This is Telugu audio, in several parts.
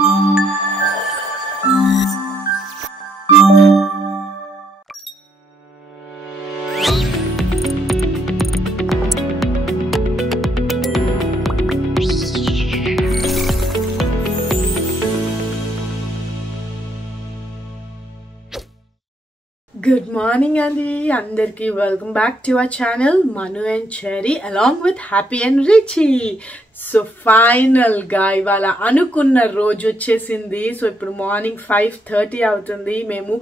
Good morning Andy, andarki welcome back to our channel Manu and Cherry along with Happy and Richie. So final ga ivala anukunna roju vachesindi. So ippudu morning 5:30 avutundi. Memu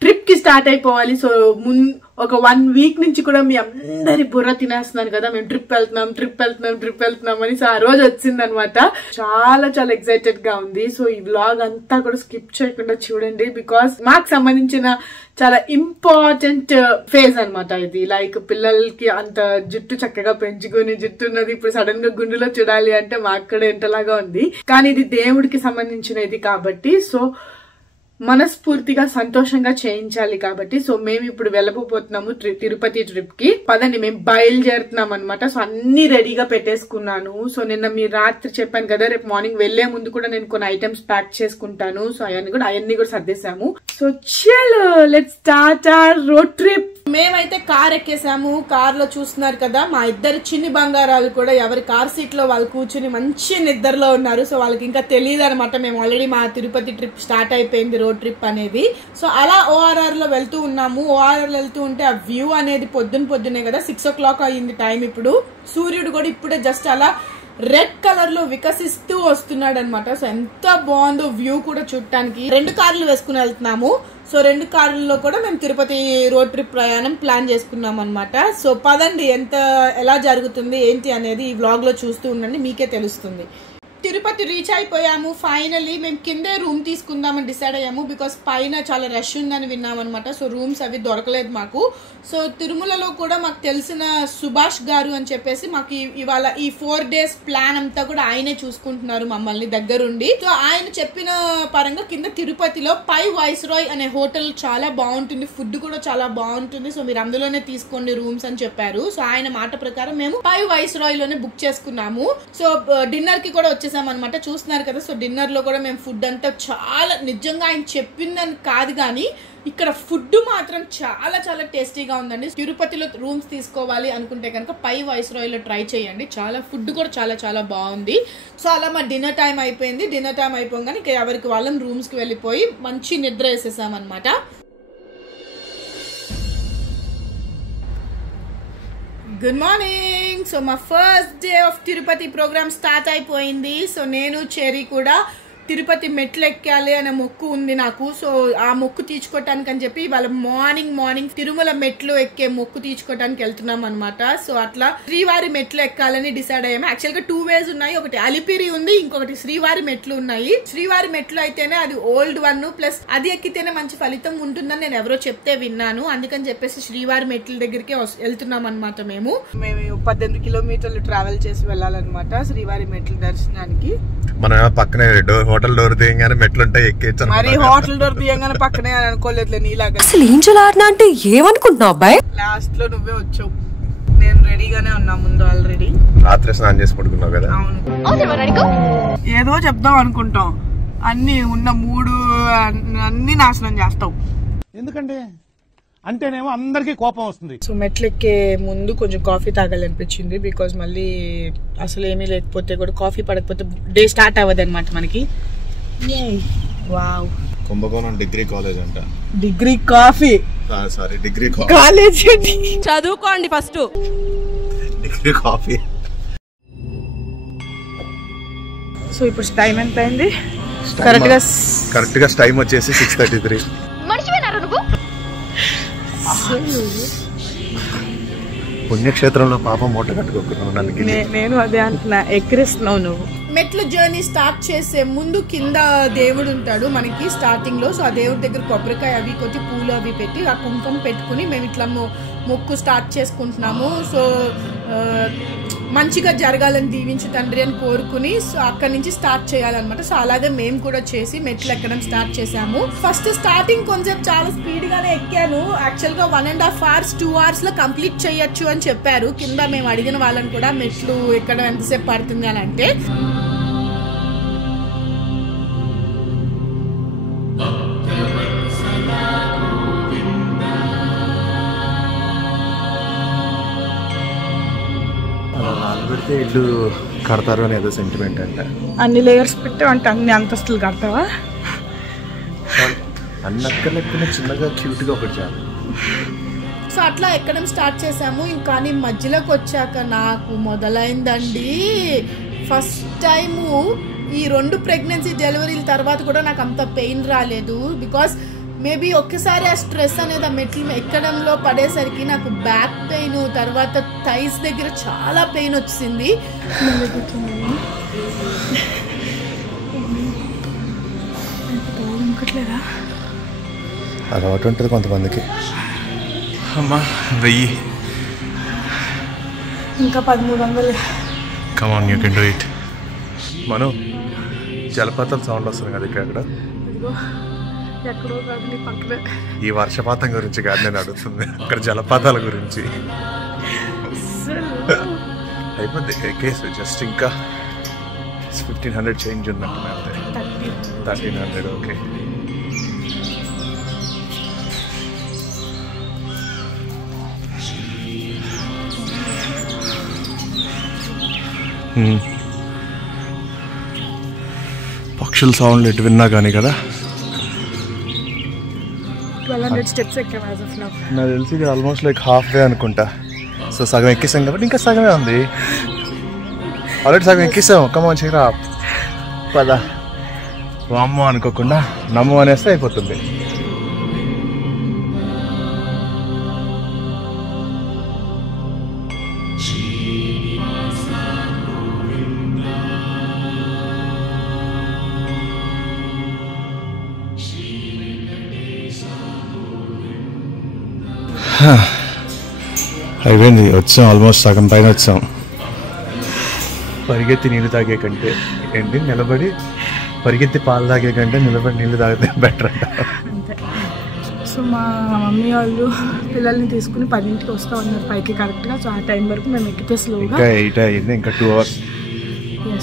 trip కి స్టార్ట్ అయిపోవాలి. సో ఒక 1 వీక్ నుంచి కూడా మీ అందరి బుర్ర తినేస్తున్నాను కదా, మేము ట్రిప్ వెళ్తున్నాం అని. సో ఆ రోజు వచ్చింది అనమాట. చాలా చాలా ఎక్సైటెడ్ గా ఉంది. సో ఈ వ్లాగ్ అంతా కూడా స్కిప్ చేయకుండా చూడండి, బికాస్ మాకు సంబంధించిన చాలా ఇంపార్టెంట్ ఫేజ్ అనమాట ఇది. లైక్ పిల్లలకి అంత జుట్టు చక్కగా పెంచుకొని జుట్టు ఉన్నది ఇప్పుడు సడన్ గా గుండెలో చూడాలి అంటే మాకు కూడా ఎంతలాగా ఉంది. కానీ ఇది దేవుడికి సంబంధించినది కాబట్టి సో మనస్ఫూర్తిగా సంతోషంగా చేయించాలి కాబట్టి సో మేము ఇప్పుడు వెళ్ళబోతున్నాము తిరుపతి ట్రిప్ కి. పదండి మేము బయలుదేరుతున్నాం అనమాట. సో అన్ని రెడీగా పెట్టేసుకున్నాను. సో నిన్న మీరు రాత్రి చెప్పాను కదా, రేపు మార్నింగ్ వెళ్లే ముందు కూడా నేను కొన్ని ఐటమ్స్ ప్యాక్ చేసుకుంటాను. సో అవన్నీ కూడా సర్దేశాము. సో చలో let's start our road trip. మేమైతే కార్ ఎక్కేసాము. కార్ లో చూస్తున్నారు కదా మా ఇద్దరు చిన్ని బంగారాలు కూడా ఎవరి కార్ సీట్ లో వాళ్ళు కూర్చుని మంచి నిద్రలో ఉన్నారు. సో వాళ్ళకి ఇంకా తెలియదు అనమాట మేము ఆల్రెడీ మా తిరుపతి ట్రిప్ స్టార్ట్ అయిపోయింది, రోడ్ ట్రిప్ అనేది. సో అలా ఓఆర్ఆర్ లో వెళ్తూ ఉన్నాము. ఓఆర్ఆర్ లో వెళ్తూ ఉంటే ఆ వ్యూ అనేది పొద్దున్నే కదా 6 o'clock అయ్యింది టైం. ఇప్పుడు సూర్యుడు కూడా ఇప్పుడే జస్ట్ అలా రెడ్ కలర్ లో వికసిస్తూ వస్తున్నాడు అనమాట. సో ఎంత బాగుందో వ్యూ కూడా చూడటానికి. 2 కార్లు వేసుకుని వెళ్తున్నాము. సో 2 కార్లలో కూడా మేము తిరుపతి రోడ్ ట్రిప్ ప్రయాణం ప్లాన్ చేసుకున్నాం అనమాట. సో పదండి ఎలా జరుగుతుంది ఏంటి అనేది ఈ వ్లాగ్ లో చూస్తూ ఉండండి, మీకే తెలుస్తుంది. తిరుపతి రీచ్ అయిపోయాము. ఫైనల్లీ మేము కిందే రూమ్ తీసుకుందామని డిసైడ్ అయ్యాము, బికాస్ పైన చాలా రష్ ఉందని విన్నాం అనమాట. సో రూమ్స్ అవి దొరకలేదు మాకు. సో తిరుమలలో కూడా మాకు తెలిసిన సుభాష్ గారు అని చెప్పేసి మాకు ఇవాళ ఈ 4 days ప్లాన్ అంతా కూడా ఆయనే చూసుకుంటున్నారు మమ్మల్ని దగ్గరుండి. సో ఆయన చెప్పిన పరంగా కింద తిరుపతిలో పై వైస్రాయ్ అనే హోటల్ చాలా బాగుంటుంది, ఫుడ్ కూడా చాలా బాగుంటుంది. సో మీరు అందులోనే తీసుకోండి రూమ్స్ అని చెప్పారు. సో ఆయన మాట ప్రకారం మేము పై వైస్రాయ్ లోనే బుక్ చేసుకున్నాము. సో డిన్నర్ కి కూడా వచ్చేసాం అనమాట. చూస్తున్నారు కదా. సో డిన్నర్ లో కూడా మేము ఫుడ్ అంతా చాలా నిజంగా ఆయన చెప్పిందని కాదు కానీ ఇక్కడ ఫుడ్ మాత్రం చాలా చాలా టేస్టీగా ఉందండి. తిరుపతిలో రూమ్స్ తీసుకోవాలి అనుకుంటే కనుక పై వైస్రాయ్ లో ట్రై చేయండి. చాలా ఫుడ్ కూడా చాలా చాలా బాగుంది. సో అలా మా డిన్నర్ టైం అయిపోయింది. డిన్నర్ టైం అయిపోగానే ఇక ఎవరికి వాళ్ళం రూమ్స్ కి వెళ్ళిపోయి మంచి నిద్ర వేసేసాం అనమాట. Good morning. సో మా first day of Tirupati program start అయిపోయింది. సో నేను చెర్రీ కూడా తిరుపతి మెట్లు ఎక్కాలి అనే మొక్కు ఉంది నాకు. సో ఆ మొక్కు తీర్చుకోవటానికి అని చెప్పి ఇవాళ మార్నింగ్ తిరుమల మెట్లు ఎక్కే మొక్కు తీర్చుకోవటానికి వెళ్తున్నాం అనమాట. సో అట్లా శ్రీవారి మెట్లు ఎక్కాలని డిసైడ్ అయ్యాము. యాక్చువల్ గా 2 ways ఉన్నాయి. ఒకటి అలిపిరి ఉంది, ఇంకొకటి శ్రీవారి మెట్లు ఉన్నాయి. శ్రీవారి మెట్లు అయితేనే అది ఓల్డ్ వన్, ప్లస్ అది ఎక్కితేనే మంచి ఫలితం ఉంటుందని నేను ఎవరో చెప్తే విన్నాను. అందుకని చెప్పేసి శ్రీవారి మెట్ల దగ్గరికి వెళ్తున్నాం అనమాట. మేము 18 kilometers ట్రావెల్ చేసి వెళ్ళాలన్నమాట శ్రీవారి మెట్ల దర్శనానికి. మన పక్కనే హోటల్ డోర్ తీయంగానే మెట్లుంటాయి, ఎక్కేచ్చు. మరి హోటల్ డోర్ తీయంగానే పక్కనే అనుకోలేదు నీలాగా. అసలు ఏం చేయాలన్నా అంటే ఏమనుకుంటున్నావు అబ్బాయి? లాస్ట్ లో నువ్వే వచ్చావు. నేను రెడీగానే ఉన్నా ముందు ఆల్రెడీ. రాత్రి స్నానం చేసి పడుకున్నావు కదా. అవును, ఏదో చెప్దాం అనుకుంటాం, అన్ని ఉన్న మూడు అన్ని నాశనం చేస్తావు. ఎందుకంటే అంటేనేమో అందరికి కోపం వస్తుంది. సో మెట్లెక్కే ముందు కొంచెం కాఫీ తాగాలనిపించింది, బికాజ్ మళ్ళీ అసలు ఏమీ లేకపోతే కూడా కాఫీ పడకపోతే డే స్టార్ట్ అవ్వదు అనమాట మనకి. వావ్, కుంభకోణం డిగ్రీ కాలేజ్ అంట. Degree coffee sorry degree college చదువుకోండి ఫస్ట్. Degree coffee. సో ఇప్పుడు టైం ఎంత అయింది? కరెక్ట్ గా టైం వచ్చేసి 6:33. పుణ్యక్షేత్రంలో పాపం మూట కట్టుకోకుండా నేను అదే అంటున్నా, ఎక్కిరిస్తున్నావు నువ్వు. మెట్ల జర్నీ స్టార్ట్ చేసే ముందు కింద దేవుడు ఉంటాడు మనకి స్టార్టింగ్ లో. సో ఆ దేవుడి దగ్గర కొబ్బరికాయ అవి కొద్ది పూలు అవి పెట్టి ఆ కుంకుమ పెట్టుకుని మేము ఇట్లా మొక్కు స్టార్ట్ చేసుకుంటున్నాము. సో మంచిగా జరగాలని దీవించు తండ్రి అని కోరుకుని సో అక్కడి నుంచి స్టార్ట్ చేయాలన్నమాట. సో అలాగే మేము కూడా చేసి మెట్లు ఎక్కడం స్టార్ట్ చేసాము. ఫస్ట్ స్టార్టింగ్ కొంచెం చాలా స్పీడ్ గానే ఎక్కాను. యాక్చువల్ గా 1.5 hours 2 hours లో కంప్లీట్ చేయొచ్చు అని చెప్పారు కింద. మేము అడిగిన వాళ్ళని కూడా మెట్లు ఎక్కడం ఎంతసేపు పడుతుంది అని అంటే ఇల్లు కడతారు అని ఏదో సెంటిమెంట్ అంట. అన్ని లేయర్స్ పెట్టావు అంటే అన్ని అంతస్తులు కడతావా? అన్ని అక్కర్లేకపోయినా చిన్నగా క్యూట్గా ఒకటి చాలు. సో అట్లా ఎక్కడం స్టార్ట్ చేసాము. ఇంకా మధ్యలోకి వచ్చాక నాకు మొదలైందండి ఫస్ట్ టైము. ఈ 2 ప్రెగ్నెన్సీ డెలివరీల తర్వాత కూడా నాకు అంత పెయిన్ రాలేదు. బికాస్ మేబీ ఒక్కసారి ఆ స్ట్రెస్ అనేది ఆ మెట్లు ఎక్కడంలో పడేసరికి నాకు బ్యాక్ పెయిన్, తర్వాత థైస్ దగ్గర చాలా పెయిన్ వచ్చింది. అలవాటు ఉంటుంది కొంతమందికి. అమ్మా 1000 ఇంకా 1300. Come on, you can do it. మనం జలపాతం సౌండ్ వస్తుంది కదా ఇక్కడ. ఎక్కడో కాదు నీ పక్కనే. ఈ వర్షపాతం గురించి కాదు నేను అడుగుతుంది, అక్కడ జలపాతాల గురించి. అయిపోద్ది కేసు. జస్ట్ ఇంకా 1500 చేంజ్ ఉన్నట్టు. 1300. ఓకే. పక్షుల సౌండ్ ఎటు విన్నా కానీ కదా. 1200 స్టెప్స్ ఎక్కాం యాజ్ ఆఫ్ నౌ. నాకు తెలిసి ఇది ఆల్మోస్ట్ లైక్ హాఫ్ వే అనుకుంటా. సో సగం ఎక్కిస్తాం కాబట్టి ఇంకా సగమే ఉంది. ఆల్రెడీ సగం ఎక్కిస్తాం. కమాన్ చేయరా పదా. వామ్మో అనుకోకుండా నమ్ము అనేస్తే అయిపోతుంది. అయిపోయింది, వచ్చాం. ఆల్మోస్ట్ సగం పైన వచ్చాం. పరిగెత్తి నీళ్ళు తాగే కంటే ఏంటి నిలబడి, పరిగెత్తి పాలు తాగే కంటే నిలబడి నీళ్ళు తాగితే బెటర్ అంట. సో మా మమ్మీ వాళ్ళు పిల్లల్ని తీసుకుని 10ంటికి వస్తా ఉన్నారు పైకి కరెక్ట్గా. సో ఆ టైం వరకు మేము ఎక్కితే స్లోగా. ఇంకా 8 అయింది, ఇంకా 2 hours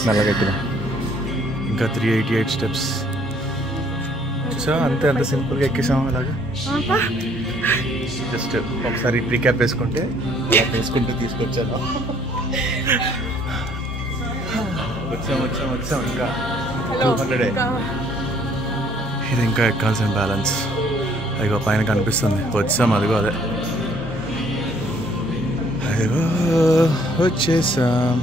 నల్లగా ఎక్కిన. ఇంకా 388 స్టెప్స్. చూసా అంతే, అంత సింపుల్గా ఎక్కేసాం. అలాగా జస్ట్ ఒకసారి ప్రీక్యాప్ వేసుకుంటే వేసుకుంటూ తీసుకొచ్చాను. వచ్చాం ఇంకా 200. ఇది ఇంకా ఎక్కాల్సిన బ్యాలెన్స్. అదిగో పైన కనిపిస్తుంది. వచ్చాం, అదిగో అదే, అదిగో వచ్చేసాం.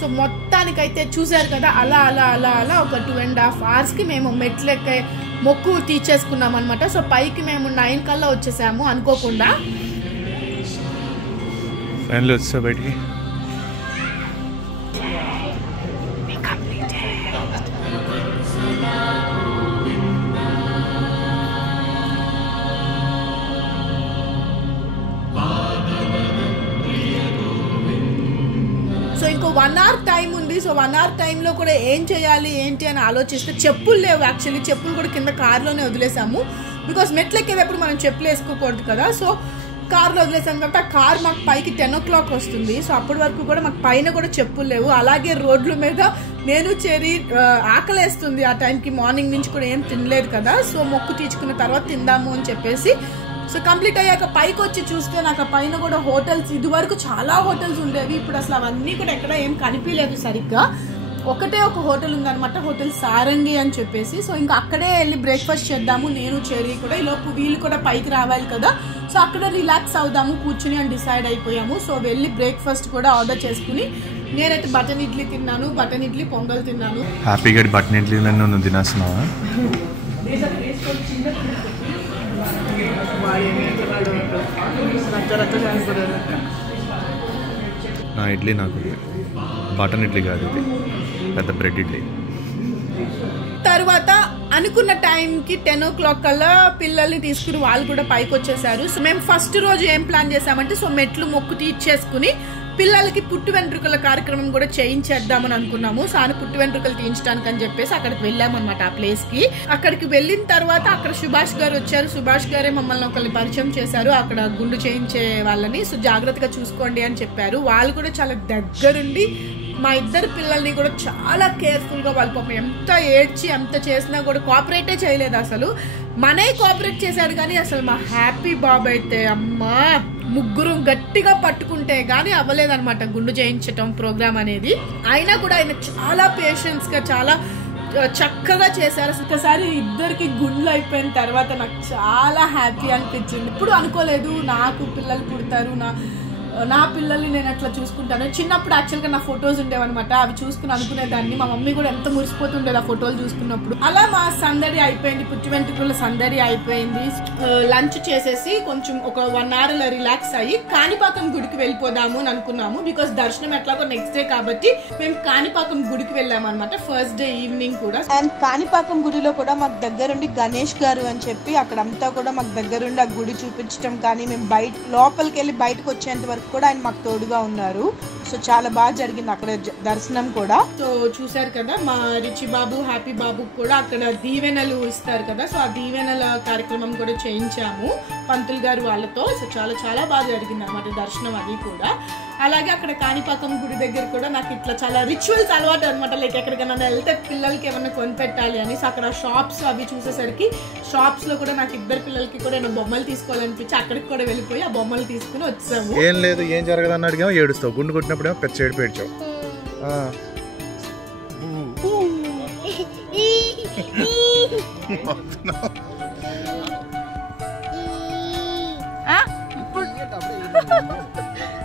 సో మొత్తానికైతే చూసారు కదా, అలా అలా అలా అలా ఒక 2.5 hours మేము మెట్లెక్కే మొక్కు తీర్చేసుకున్నాం అనమాట. సో పైకి మేము 9 కల్లా వచ్చేసాము అనుకోకుండా. ఫైనల్ వచ్చా బయటికి. సో ఇంకో 1 hour టైం ఉంది. సో 1 hour టైంలో కూడా ఏం చేయాలి ఏంటి అని ఆలోచిస్తే చెప్పులు లేవు. యాక్చువల్లీ చెప్పులు కూడా కింద కార్లోనే వదిలేసాము. బికాస్ మెట్లు ఎక్కేటప్పుడు మనం చెప్పులు వేసుకోకూడదు కదా. సో కార్లో వదిలేసాం కాబట్టి ఆ కార్ మాకు పైకి 10 o'clock వస్తుంది. సో అప్పటి వరకు కూడా మాకు పైన కూడా చెప్పులు లేవు. అలాగే రోడ్ల మీద నేను చెరి ఆకలేస్తుంది ఆ టైంకి. మార్నింగ్ నుంచి కూడా ఏం తినలేదు కదా. సో మొక్కు తీర్చుకున్న తర్వాత తిందాము అని చెప్పేసి సో కంప్లీట్ అయ్యాక పైకి వచ్చి చూస్తే నాకు ఆ పైన కూడా హోటల్స్, ఇది వరకు చాలా హోటల్స్ ఉండేవి. ఇప్పుడు అసలు అవన్నీ కూడా ఎక్కడ ఏం కనిపించలేదు సరిగ్గా. ఒకటే ఒక హోటల్ ఉందన్నమాట, హోటల్ సారంగి అని చెప్పేసి. సో ఇంకా అక్కడే వెళ్ళి బ్రేక్ఫాస్ట్ చేద్దాము నేను చెరీ కూడా. ఈలోపు వీళ్ళు కూడా పైకి రావాలి కదా. సో అక్కడ రిలాక్స్ అవుదాము కూర్చుని అని డిసైడ్ అయిపోయాము. సో వెళ్ళి బ్రేక్ఫాస్ట్ కూడా ఆర్డర్ చేసుకుని నేనైతే బటన్ ఇడ్లీ తిన్నాను, బటన్ ఇడ్లీ పొంగల్ తిన్నాను. హ్యాపీగా బటన్ ఇడ్లీ నువ్వు తినేస్తున్నావా? నా ఇడ్లీ నాకు బటన్ ఇడ్లీ కాదు, ఇది పెద్ద బ్రెడ్ ఇడ్లీ. తర్వాత అనుకున్న టైంకి 10 o'clock కల్లా పిల్లల్ని తీసుకుని వాళ్ళు కూడా పైకి వచ్చేసారు. సో మేము ఫస్ట్ రోజు ఏం ప్లాన్ చేసామంటే సో మెట్లు మొక్కు తీర్చేసుకుని పిల్లలకి పుట్టు వెంట్రుకల కార్యక్రమం కూడా చేయించేద్దామని అనుకున్నాము. సో ఆయన పుట్టు వెంట్రుకలు తీయించడానికి అని చెప్పేసి అక్కడికి వెళ్ళామన్నమాట ఆ ప్లేస్ కి. అక్కడికి వెళ్ళిన తర్వాత అక్కడ సుభాష్ గారు వచ్చారు. సుభాష్ గారే మమ్మల్ని ఒకరిని పరిచయం చేశారు అక్కడ గుండు చేయించే వాళ్ళని. సో జాగ్రత్తగా చూసుకోండి అని చెప్పారు. వాళ్ళు కూడా చాలా దగ్గరుండి మా ఇద్దరు పిల్లల్ని కూడా చాలా కేర్ఫుల్ గా, వాళ్ళ పాపం ఎంత ఏడ్చి ఎంత చేసినా కూడా కోఆపరేటే చేయలేదు. అసలు మనే కోఆపరేట్ చేశాడు కానీ అసలు మా హ్యాపీ బాబు అయితే అమ్మా ముగ్గురు గట్టిగా పట్టుకుంటే గానీ అవ్వలేదన్నమాట గుండు చేయించటం ప్రోగ్రామ్ అనేది. అయినా కూడా ఆయన చాలా పేషెన్స్ గా చాలా చక్కగా చేశారు. ఒకసారి ఇద్దరికి గుండ్లు అయిపోయిన తర్వాత నాకు చాలా హ్యాపీ అనిపించింది. ఇప్పుడు అనుకోలేదు నాకు పిల్లలు పుడతారు, నా పిల్లల్ని నేను అట్లా చూసుకుంటాను. చిన్నప్పుడు యాక్చువల్గా నా ఫొటోస్ ఉండేవన్నమాట, అవి చూసుకుని అనుకునేదాన్ని. మా మమ్మీ కూడా ఎంత మురిసిపోతుండేది ఆ ఫోటోలు చూసుకున్నప్పుడు. అలా మా సందడి అయిపోయింది, పుట్టి వెంట్రుకల సందడి అయిపోయింది. లంచ్ చేసేసి కొంచెం ఒక 1 hour రిలాక్స్ అయ్యి కాణిపాకం గుడికి వెళ్ళిపోదాము అని అనుకున్నాము. బికాస్ దర్శనం ఎట్లాగో నెక్స్ట్ డే కాబట్టి మేము కాణిపాకం గుడికి వెళ్ళాము అనమాట, ఫస్ట్ డే ఈవినింగ్ కూడా. అండ్ కాణిపాకం గుడిలో కూడా మాకు దగ్గరుండి గణేష్ గారు అని చెప్పి అక్కడంతా కూడా మాకు దగ్గరుండి ఆ గుడి చూపించడం కానీ, మేము లోపలికి వెళ్ళి బయటకు వచ్చేంత వరకు కూడా ఆయన మాకు తోడుగా ఉన్నారు. సో చాలా బాగా జరిగింది అక్కడ దర్శనం కూడా. సో చూసారు కదా మా రిచి బాబు, హ్యాపీ బాబు కూడా అక్కడ దీవెనలు ఇస్తారు కదా, సో ఆ దీవెనల కార్యక్రమం కూడా చేయించాము పంతులు గారు వాళ్ళతో. సో చాలా చాలా బాగా జరిగింది అన్నమాట దర్శనం అది కూడా. అలాగే అక్కడ కాణిపాకం గుడి దగ్గర కూడా నాకు ఇట్లా చాలా రిచువల్స్ అలవాటు అనమాట. లైక్ ఎక్కడికైనా వెళ్తే పిల్లలకి ఏమన్నా కొనిపెట్టాలి అని. సో అక్కడ షాప్స్ అవి చూసేసరికి షాప్స్ లో కూడా నాకు ఇద్దరు పిల్లలకి కూడా ఏమైనా బొమ్మలు తీసుకోవాలనిపించి అక్కడికి కూడా వెళ్ళిపోయి ఆ బొమ్మలు తీసుకుని వచ్చాము. ఏం లేదు, ఏం జరగదు అన్న అడిగాము, ఏడుస్తావు. గుండు కొట్టినప్పుడేమో పెద్ద ఏడుపు ఏడ్చావు.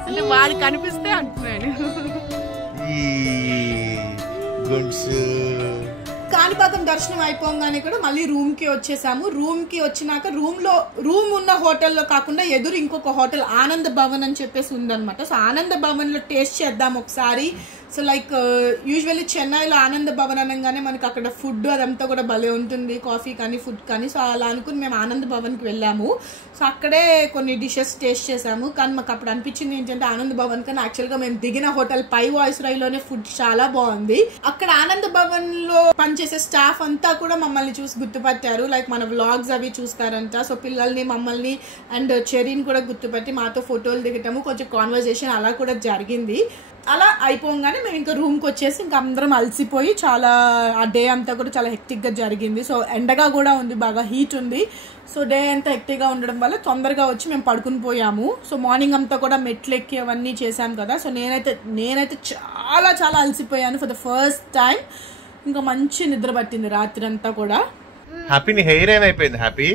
అంటే వాడు కనిపిస్తే అంటున్నాడు. కాణిపాకం దర్శనం అయిపోగానే కూడా మళ్ళీ రూమ్ కి వచ్చేసాము. రూమ్ కి వచ్చినాక రూమ్ ఉన్న హోటల్లో కాకుండా ఎదురు ఇంకొక హోటల్ ఆనంద భవన్ అని చెప్పేసి ఉందన్నమాట. సో ఆనంద భవన్ లో టేస్ట్ చేద్దాం ఒకసారి. సో లైక్ యూజువల్లీ చెన్నైలో ఆనంద భవన్ అనగానే మనకి అక్కడ ఫుడ్ అదంతా కూడా భలే ఉంటుంది, కాఫీ కానీ ఫుడ్ కానీ. సో అలా అనుకుని మేము ఆనంద భవన్కి వెళ్ళాము. సో అక్కడే కొన్ని డిషెస్ టేస్ట్ చేసాము. కానీ మాకు అప్పుడు అనిపించింది ఏంటంటే ఆనంద భవన్ కన్నా యాక్చువల్గా మేము దిగిన హోటల్ పై వాయిస్ రాయ్లోనే ఫుడ్ చాలా బాగుంది. అక్కడ ఆనంద భవన్ లో పనిచేసే స్టాఫ్ అంతా కూడా మమ్మల్ని చూసి గుర్తుపట్టారు. లైక్ మన వ్లాగ్స్ అవి చూస్తారంట. సో పిల్లల్ని, మమ్మల్ని అండ్ చెరీని కూడా గుర్తుపట్టి మాతో ఫోటోలు దిగటము, కొంచెం కాన్వర్జేషన్ అలా కూడా జరిగింది. అలా అయిపోగానే మేము ఇంకా రూమ్కి వచ్చేసి ఇంకా అందరం అలసిపోయి చాలా ఆ డే అంతా కూడా చాలా హెక్టిక్గా జరిగింది. సో ఎండగా కూడా ఉంది, బాగా హీట్ ఉంది. సో డే అంతా హెక్టిక్గా ఉండడం వల్ల తొందరగా వచ్చి మేము పడుకుని పోయాము. సో మార్నింగ్ అంతా కూడా మెట్లు ఎక్కి అవన్నీ చేశాం కదా. సో నేనైతే చాలా చాలా అలసిపోయాను ఫర్ ద ఫస్ట్ టైం. ఇంకా మంచి నిద్ర పట్టింది రాత్రి అంతా కూడా. హ్యాపీ నీ హెయిర్ ఏమైపోయింది? హ్యాపీ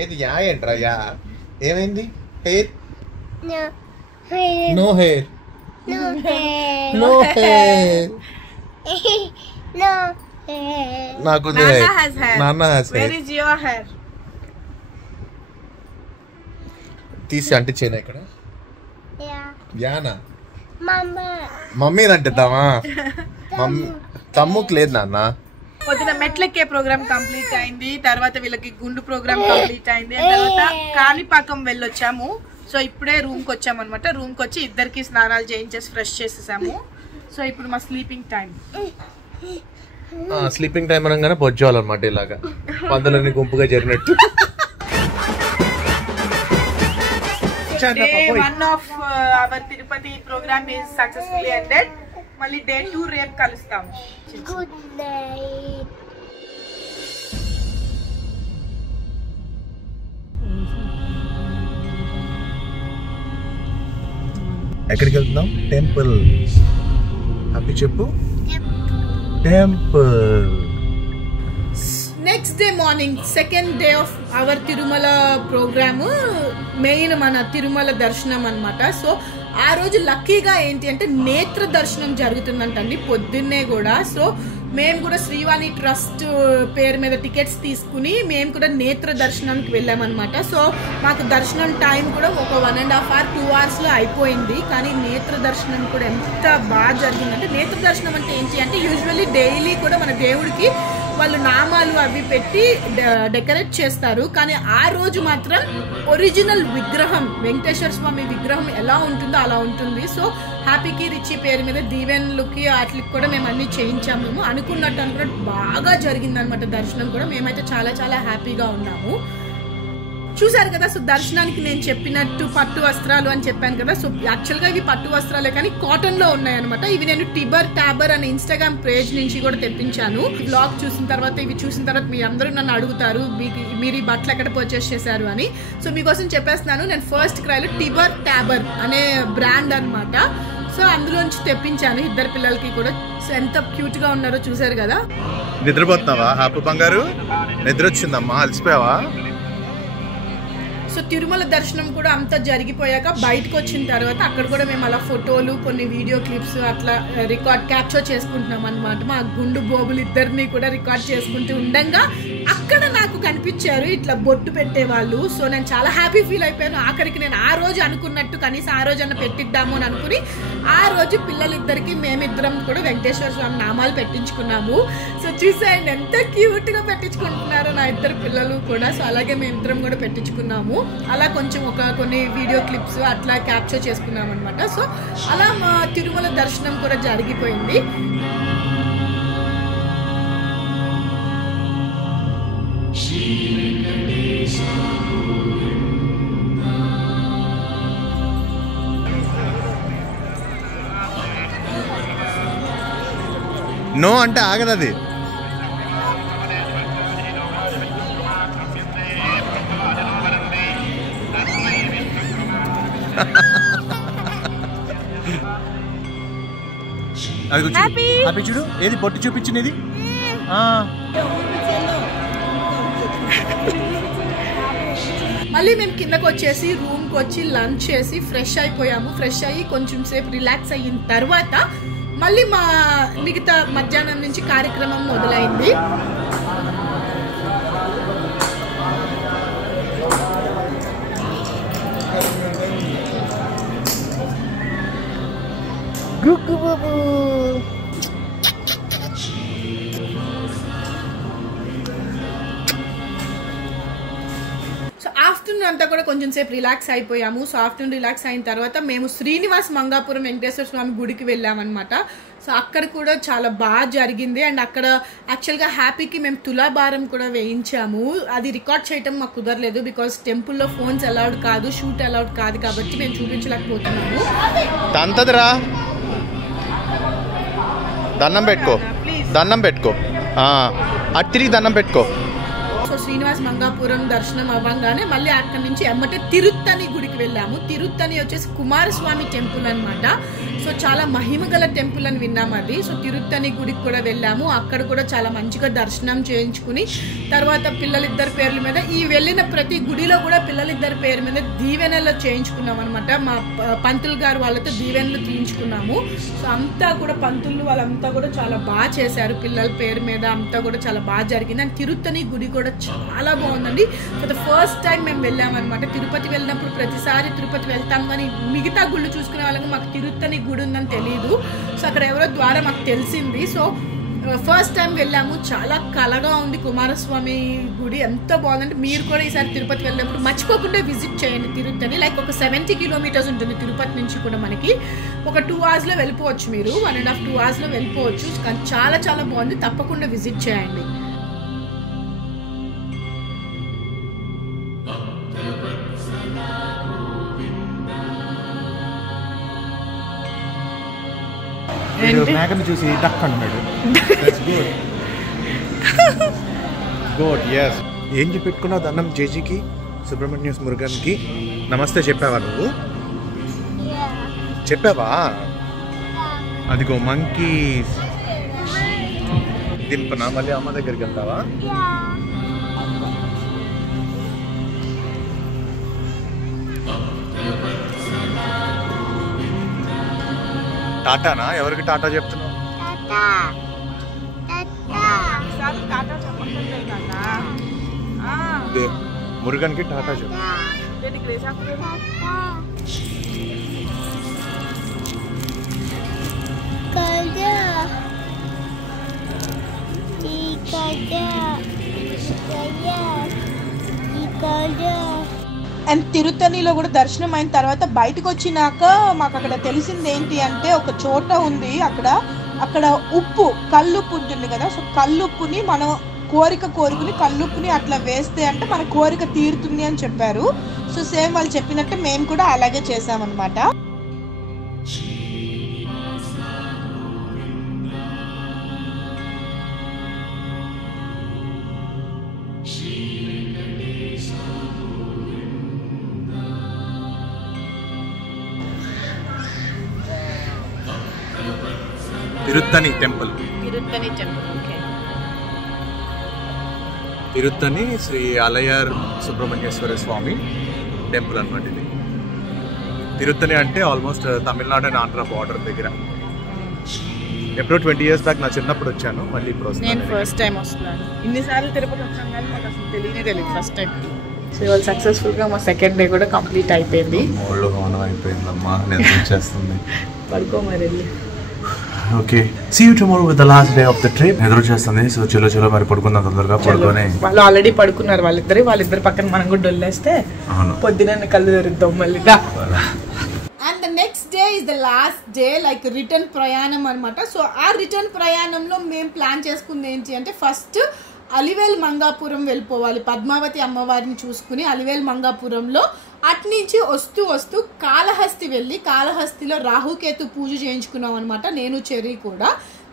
ఏది యా ఏంట్రా యా ఏమైంది? Hair no hair no hair నాకు నాన్న హ్యాస్ హెయిర్. తీసి అంటించేనా ఇక్కడ? యానా మమ్మీని అంటిద్దామా? మమ్మీ తమ్ముకు లేదు నాన్న. పొద్దున మెట్లెక్కే ప్రోగ్రామ్ కంప్లీట్ అయింది, తర్వాత వీళ్ళకి గుండు ప్రోగ్రామ్ కంప్లీట్ అయింది, తర్వాత కాణిపాకం వెళ్ళొచ్చాము. సో ఇప్పుడే రూమ్కి వచ్చాము అనమాట. రూమ్కి వచ్చి ఇద్దరికి స్నానాలు చేయించేసి ఫ్రెష్ చేసేసాము. సో ఇప్పుడు మా స్లీపింగ్ టైం. స్లీపింగ్ టైం అనగానే పొజ్జోవాలన్నమాట, ఇలాగా పందులన్నీ గుంపుగా జరిగినట్టు. Day 1 of our Tirupati program is successfully ended. మళ్ళీ Day 2 రేపు కలుస్తాము. Good night. ఎక్కడికి వెళ్తున్నాం? టెంపుల్. హ్యాపీ చెప్పు. Temple. Next day morning, second day of our Tirumala program, main మన తిరుమల దర్శనం అనమాట. సో ఆ రోజు లక్కీగా ఏంటి అంటే నేత్ర దర్శనం జరుగుతుందంటండి పొద్దున్నే కూడా. సో మేము కూడా శ్రీవాణి ట్రస్ట్ పేరు మీద టికెట్స్ తీసుకుని మేము కూడా నేత్ర దర్శనానికి వెళ్ళామన్నమాట. సో మాకు దర్శనం టైం కూడా ఒక 1.5 hour 2 hours అయిపోయింది. కానీ నేత్ర దర్శనం కూడా ఎంత బాగా జరిగిందంటే, నేత్ర దర్శనం అంటే ఏంటి అంటే యూజువల్లీ డైలీ కూడా మన దేవుడికి వాళ్ళు నామాలు అవి పెట్టి డెకరేట్ చేస్తారు. కానీ ఆ రోజు మాత్రం ఒరిజినల్ విగ్రహం, వెంకటేశ్వర స్వామి విగ్రహం ఎలా ఉంటుందో అలా ఉంటుంది. సో హ్యాపీకి రిచి పేరు మీద దీవెన్లకి వాటికి కూడా మేము అన్ని చేయించాము. మేము అనుకున్నట్టు అనుకున్నట్టు బాగా జరిగింది అనమాట దర్శనం కూడా. మేమైతే చాలా చాలా హ్యాపీగా ఉన్నాము. చూసారు కదా. సో దర్శనానికి నేను చెప్పినట్టు పట్టు వస్త్రాలు అని చెప్పాను కదా. సో యాక్చువల్ గా ఇవి పట్టు వస్త్రాలే కానీ కాటన్ లో ఉన్నాయి అనమాట. ఇవి నేను టిబర్ టాబర్ అనే ఇన్స్టాగ్రామ్ పేజ్ నుంచి కూడా తెప్పించాను. బ్లాగ్ చూసిన తర్వాత ఇవి చూసిన తర్వాత మీ అందరూ నన్ను అడుగుతారు మీరు ఈ బట్టలు ఎక్కడ పర్చేస్ చేశారు అని. సో మీకోసం చెప్పేస్తున్నాను. నేను ఫస్ట్ క్రైలో టిబర్ టాబర్ అనే బ్రాండ్ అనమాట. సో అందులోంచి తెప్పించాను ఇద్దరు పిల్లలకి కూడా. సో ఎంత క్యూట్ గా ఉన్నారో చూసారు కదా. నిద్రపోతున్నావా హ్యాపీ బంగారు? నిద్ర వచ్చిందమ్మా, అలసిపోయావా? సో తిరుమల దర్శనం కూడా అంతా జరిగిపోయాక బయటకు వచ్చిన తర్వాత అక్కడ కూడా మేము అలా ఫోటోలు కొన్ని వీడియో క్లిప్స్ అట్లా క్యాప్చర్ చేసుకుంటున్నాం అనమాట. మా గుండు బోబులు ఇద్దరిని కూడా రికార్డ్ చేసుకుంటూ ఉండగా అక్కడ నాకు కనిపించారు ఇట్లా బొట్టు పెట్టేవాళ్ళు. సో నేను చాలా హ్యాపీ ఫీల్ అయిపోయాను. ఆఖరికి నేను ఆ రోజు అనుకున్నట్టు కనీసం ఆ రోజు అన్న పెట్టిద్దాము అని అనుకుని ఆ రోజు పిల్లలిద్దరికి మేమిద్దరం కూడా వెంకటేశ్వర స్వామి నామాలు పెట్టించుకున్నాము. సో చూసేయండి ఎంత క్యూట్ గా పెట్టించుకుంటున్నారో నా ఇద్దరు పిల్లలు కూడా. సో అలాగే మేమిద్దరం కూడా పెట్టించుకున్నాము. అలా కొంచెం కొన్ని వీడియో క్లిప్స్ అట్లా క్యాప్చర్ చేసుకున్నాం అనమాట. సో అలా మా తిరుమల దర్శనం కూడా జరిగిపోయింది. నో అంటే ఆగదది. హ్యాపీ చూడు, ఏది పొట్టు చూపించినది. మళ్ళీ మేము కిందకు వచ్చేసి రూమ్కి వచ్చి లంచ్ చేసి ఫ్రెష్ అయిపోయాము. ఫ్రెష్ అయ్యి కొంచెం సేపు రిలాక్స్ అయిన తర్వాత మళ్ళీ మా మిగతా మధ్యాహ్నం నుంచి కార్యక్రమం మొదలైంది. సో ఆఫ్టర్నూన్ అంతా కూడా కొంచెం సేపు రిలాక్స్ అయిపోయాము. సో ఆఫ్టర్నూన్ రిలాక్స్ అయిన తర్వాత మేము శ్రీనివాస్ మంగాపురం వెంకటేశ్వర స్వామి గుడికి వెళ్ళామన్నమాట. సో అక్కడ కూడా చాలా బాగా జరిగింది. అండ్ అక్కడ యాక్చువల్గా హ్యాపీకి మేము తులాభారం కూడా వేయించాము. అది రికార్డ్ చేయటం మాకు కుదరలేదు బికాస్ టెంపుల్లో ఫోన్స్ అలౌడ్ కాదు, షూట్ అలౌడ్ కాదు కాబట్టి మేము చూపించలేకపోతున్నాము. దండం పెట్టుకో అటు తిరిగి దండం పెట్టుకో. సో శ్రీనివాస్ మంగాపురం దర్శనం అవ్వగానే మళ్ళీ అక్కడి నుంచి ఎమ్మటే తిరుత్తని గుడికి వెళ్ళాము. తిరుత్తని వచ్చేసి కుమారస్వామి టెంపుల్ అనమాట. సో చాలా మహిమగల టెంపుల్ అని విన్నాము అది. సో తిరుత్తని గుడికి కూడా వెళ్ళాము. అక్కడ కూడా చాలా మంచిగా దర్శనం చేయించుకుని తర్వాత పిల్లలిద్దరి పేర్ల మీద ఈ వెళ్ళిన ప్రతి గుడిలో కూడా పిల్లలిద్దరి పేరు మీద దీవెనలు చేయించుకున్నాం అనమాట. మా పంతులు గారు వాళ్ళతో దీవెనలు తీయించుకున్నాము. సో అంతా కూడా పంతులు వాళ్ళంతా కూడా చాలా బాగా చేశారు. పిల్లల పేరు మీద అంతా కూడా చాలా బాగా జరిగింది. అండ్ తిరుత్తని గుడి కూడా చాలా బాగుందండి. ఫర్ ద ఫస్ట్ టైం మేము వెళ్ళామన్నమాట. తిరుపతి వెళ్ళినప్పుడు ప్రతిసారి తిరుపతి వెళ్తాం కానీ మిగతా గుళ్ళు చూసుకునే వాళ్ళకి మాకు తిరుత్తని గుడి ఉందని తెలియదు. సో అక్కడ ఎవరో ద్వారా మాకు తెలిసింది. సో ఫస్ట్ టైం వెళ్ళాము. చాలా కలగా ఉంది కుమారస్వామి గుడి, ఎంత బాగుందంటే మీరు కూడా ఈసారి తిరుపతి వెళ్ళినప్పుడు మర్చిపోకుండా విజిట్ చేయండి తిరుత్తని. లైక్ ఒక 70 కిలోమీటర్స్ ఉంటుంది తిరుపతి నుంచి కూడా. మనకి ఒక 2 hours లో వెళ్ళిపోవచ్చు, మీరు 1.5 2 hours లో వెళ్ళిపోవచ్చు. కానీ చాలా చాలా బాగుంది, తప్పకుండా విజిట్ చేయండి. మేకను చూసి డక్ అంటున్నాడు. ఏం చెప్పెట్టుకున్నావు దండం జేజీకి, సుబ్రహ్మణ్య మురుగన్కి నమస్తే చెప్పావా నువ్వు? చెప్పావా? అదిగో మంకీ దింపనా మళ్ళీ అమ్మ దగ్గరికి వెళ్తావా? టాటానా? ఎవరికి టాటా చెప్తున్నావు? మురుగన్కి టాటా చెప్పు. అండ్ తిరుత్తనిలో కూడా దర్శనం అయిన తర్వాత బయటకు వచ్చినాక మాకు అక్కడ తెలిసింది ఏంటి అంటే ఒక చోట ఉంది అక్కడ ఉప్పు, కల్లుప్పు ఉంటుంది కదా. సో కల్లుప్పుని మనం కోరిక కోరుకుని కల్లుప్పుని అట్లా వేస్తే అంటే మన కోరిక తీరుతుంది అని చెప్పారు. సో సేమ్ వాళ్ళు చెప్పినట్టు మేము కూడా అలాగే చేసామన్నమాట. తిరుత్తని టెంపుల్. తిరుత్తని శ్రీ అలయర్ సుబ్రహ్మణ్యేశ్వర స్వామి టెంపుల్ అనమాట ఇది. తిరుత్తని అంటే almost Tamil Nadu and Andhra border దగ్గర. ఎప్పుడో 20 years బ్యాక్ నా చిన్నప్పుడు వచ్చాను, మళ్ళీ ఇప్పుడు నేను వస్తాను. ఫస్ట్ టైం వస్తున్నాను. ఇన్నిసార్లు తిరుపతి వచ్చాను కానీ మాకు అసలు తెలియదు ఫస్ట్ టైం. సో ఇవాళ సక్సెస్ఫుల్గా మా సెకండ్ డే కూడా కంప్లీట్ అయిపోయింది. ఒళ్ళు హోనం అయిపోయిందమ్మా, నేను వచ్చేస్తుంది. పడుకో మరి వెళ్ళి. Okay, see you tomorrow with the last day of the trip. ఎదురు చేస్తుంది. సో చలో మరి పడుకుందాం తొందరగా. పడుకొని వాళ్ళు ఆల్రెడీ పడుకున్నారు వాళ్ళిద్దరు పక్కన మనం కూడా డొల్లేస్తే పొద్దున కళ్ళు తెరుద్దాం మళ్ళీ. And the next day is the last day, like return ప్రయాణం అనమాట. సో ఆ రిటర్న్ ప్రయాణంలో మేము ప్లాన్ చేసుకుంది ఏంటి అంటే ఫస్ట్ అలివేల్ మంగాపురం వెళ్ళిపోవాలి. పద్మావతి అమ్మవారిని చూసుకుని అలివేల్ మంగాపురంలో అట్నుంచి వస్తూ కాళహస్తి వెళ్ళి కాళహస్తిలో రాహుకేతు పూజ చేయించుకున్నాం అనమాట, నేను చెర్రీ కూడా.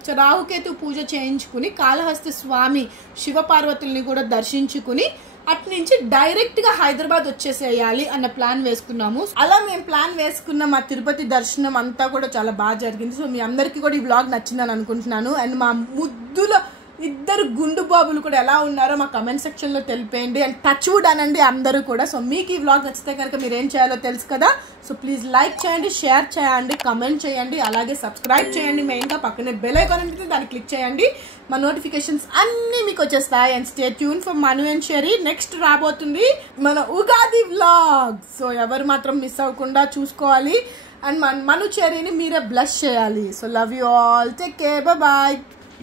సో రాహుకేతు పూజ చేయించుకుని కాళహస్తి స్వామి శివపార్వతుల్ని కూడా దర్శించుకుని అట్నుంచి డైరెక్ట్గా హైదరాబాద్ వచ్చేసేయాలి అన్న ప్లాన్ వేసుకున్నాము. అలా మేము ప్లాన్ వేసుకున్న మా తిరుపతి దర్శనం అంతా కూడా చాలా బాగా జరిగింది. సో మీ అందరికీ కూడా ఈ వ్లాగ్ నచ్చిందని అనుకుంటున్నాను. అండ్ మా ముద్దులో ఇద్దరు గుండు బాబులు కూడా ఎలా ఉన్నారో మా కమెంట్ సెక్షన్లో తెలిపేయండి. అండ్ టచ్ వుడ్ అనండి అందరూ కూడా. సో మీకు ఈ వ్లాగ్ నచ్చితే కనుక మీరు ఏం చేయాలో తెలుసు కదా. సో ప్లీజ్ లైక్ చేయండి, షేర్ చేయండి, కమెంట్ చేయండి, అలాగే సబ్స్క్రైబ్ చేయండి. మెయిన్గా పక్కనే బెల్ ఐకాన్ ఉంటుంది, దాన్ని క్లిక్ చేయండి. మా నోటిఫికేషన్స్ అన్నీ మీకు వచ్చేస్తాయి. And stay tune for Manu and cherry. Next రాబోతుంది మన ఉగాది వ్లాగ్. సో ఎవరు మాత్రం మిస్ అవ్వకుండా చూసుకోవాలి. అండ్ మను చెర్రీని మీరే బ్లెస్ చేయాలి. So love you all, take care, bye.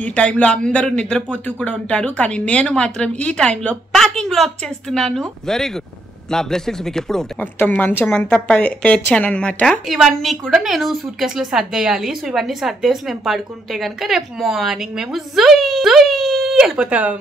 ఈ టైంలో అందరూ నిద్రపోతూ కూడా ఉంటారు, కానీ నేను మాత్రం ఈ టైంలో ప్యాకింగ్ వ్లాగ్ చేస్తున్నాను. Very good. నా బ్లెస్సింగ్స్ మీకు ఎప్పుడు ఉంటాయి. మొత్తం మంచం అంతా పేర్చానమాట. ఇవన్నీ కూడా నేను సూట్ కేసు లో సర్దేయాలి. సో ఇవన్నీ సర్దేసి మేము పడుకుంటే గనక రేపు మార్నింగ్ మేము వెళ్ళిపోతాం.